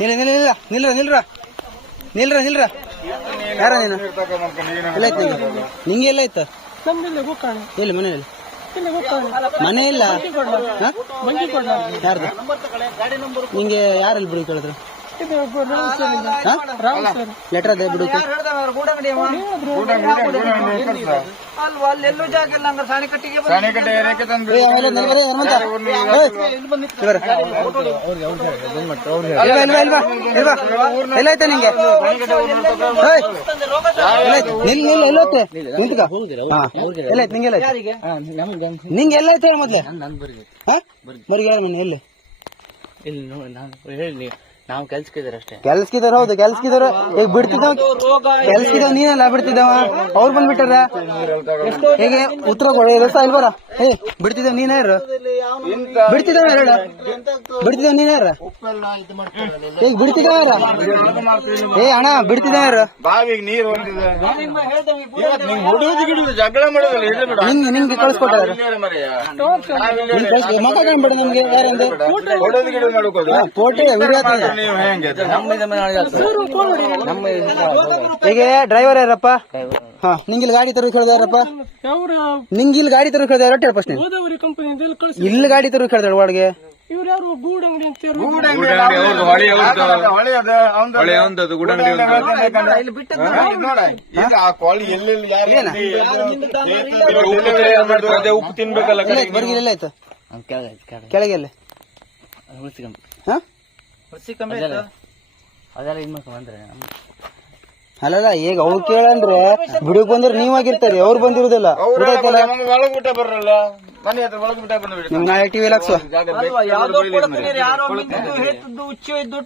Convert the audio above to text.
ನಿಲ್ಲ ನಿಲ್ಲ ನಿಲ್ಲ ನಿಲ್ರ ನಿಲ್ರ. ನಿಲ್ರ ನಿಲ್ರ. ಯಾರ ನೀನು? ಎಲ್ಲ ಆಯ್ತು ನಿಂಗೆ. ನಿಂಗೆ ಎಲ್ಲ ಗೋಕರ್ಣ ಎಲ್ಲಿ ಮನೆಯಲ್ಲಿ ಮನೆ ಇಲ್ಲ. ಯಾರ್ದು? ನಿಂಗೆ ಯಾರಲ್ಲಿ ಬಿಡಿ ಕೇಳಿದ್ರು? ಲೆಟರ್ ಅದೇ ಬಿಡು ಅಲ್ವಾ ಅಲ್ಲೆಲ್ಲೂ ಜಾಗ ಇಲ್ಲ. ಎಲ್ಲೈತೆ ನಿಂಗೆ ಏಯ್, ಎಲ್ಲೈತೆ? ನಿಲ್ ನಿಲ್ ಎಲ್ಲೈತೆ ನಿಂತ್ಕ ಹಾ. ಎಲ್ಲೈತೆ ನಿಂಗೆ ಎಲ್ಲೈತೆ ನಿಂಗೆ ಎಲ್ಲೈತೆ ಹೇಳು ಮೊದ್ಲೆ ಹಾ ಮರಿಗೆ ಯಾರು ಮನೆ ಎಲ್ಲಿ ಇಲ್ಲಿ ನೋಡಿ ನಾನು ಹೇಳಿ ನಾವು ಅಷ್ಟೇ. ಹೌದು ಕೆಲ್ಸಕಿದಾರ. ಈಗ ಬಿಡ್ತಿದ್ದಾವ ಕೆಲ್ಸಕಿದವ ನೀನಲ್ಲ ಬಿಡ್ತಿದ್ದವ? ಅವ್ರು ಬಂದ್ಬಿಟ್ಟಾರ? ಹೇಗೆ ಉತ್ತರ ಕೊಡಿ. ರಸ ಇಲ್ಬಾರ ಏ ಬಿಡ್ತಿದ್ದವ ನೀನೇ ಯಾರು ಬಿಡ್ತಿದ್ದವ ಹೇಳ. ಬಿಡ್ತಿದ್ದವ ನೀನೇ ಯಾರು ಈಗ ಬಿಡ್ತಿದ್ದವ ಯಾರು ಏ ಅಣ್ಣ ಬಿಡ್ತಿದ್ದವ ಯಾರು ಬಾವಿಗೆ ನೀರು ಜಗಳ ಮಾಡೋದಲ್ಲ ಇದೆ ಬಿಡ. ನಿಂಗೆ ನಿಂಗೆ ಕಳ್ಸ್ಕೊಟ್ಟಾರ ಮಗ ಕಾಣ್ಬೇಡ ನಮ್ಗೆ ಯಾರಂದ್ರೆ ಫೋಟೋ ವಿಡಿಯೋ ನೀವು ಹೆಂಗೆ? ಡ್ರೈವರ್ ಯಾರಪ್ಪ? ಹಾ. ನಿಂಗೆ ಗಾಡಿ ತರೋ ಕೇಳ್ದಾರಪ್ಪ ನಿಂಗಿಲ್ ಗಾಡಿ ತರೋ ಕೇಳ್ದ ಯಾರು? ಫಸ್ಟ್ ನೀನು ಗೋದಾವರಿ ಕಂಪನಿಯಿಂದ ಕಳಿಸಿ. ಇಲ್ಲಿ ಗಾಡಿ ತರೋ ಕೇಳ್ದಾಳ ಒಳಗೆ? ಉಪ್ಪು ತಿನ್ಬೇಕಲ್ಲ ಕೆಳಗೆ ಕೆಳಗೆ. ಕೆಳಗೆ ಅದೆಲ್ಲ ಇದು ಬಂದ್ರೆ ಅಲ್ಲಲ್ಲ ಈಗ ಅವ್ರು ಕೇಳಂದ್ರೆ ಬಿಡುಗ್ ಬಂದ್ರೆ ನೀವಾಗಿರ್ತಾರೆ ಅವ್ರು ಬಂದಿರುದಿಲ್ಲ. ಗೊತ್ತಾಯ್ತಲ್ಲ? ಒಳಗ್ ಬಿಟ್ಟ ಬರಲ್ಲ ಮನೆ ಹತ್ರ ಒಳಗ್ ಬಿಟ್ಟ ಬಂದ್ಬಿಡಿ ನಿಮ್ ನಾಳೆ ಟಿವಿ ಹಾಕ್ಸುವ ಯಾವ್ದೋ ಕೊಡಕ್ಕೆ ಯಾರೋ ಮಿಂಚಿದ್ದು, ಹೇಳ್ತಿದ್ದು, ಉಚ್ಚಿ ಒಯ್ದು